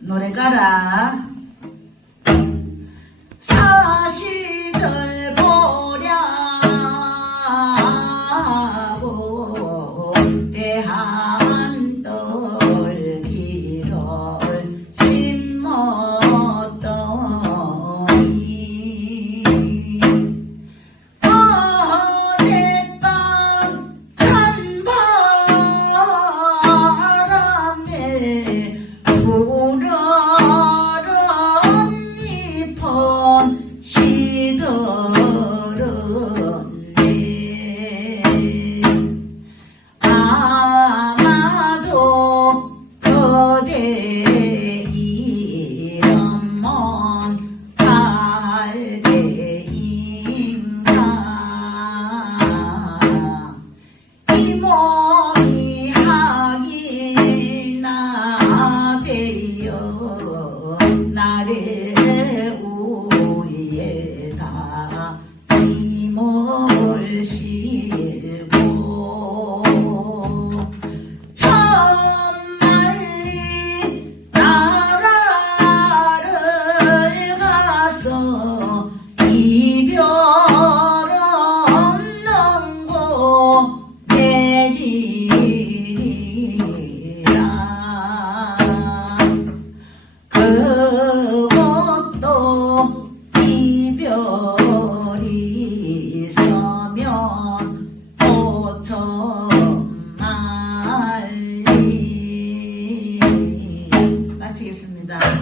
노래 가라. 사식을 보랴고 대하 Yeah. talk.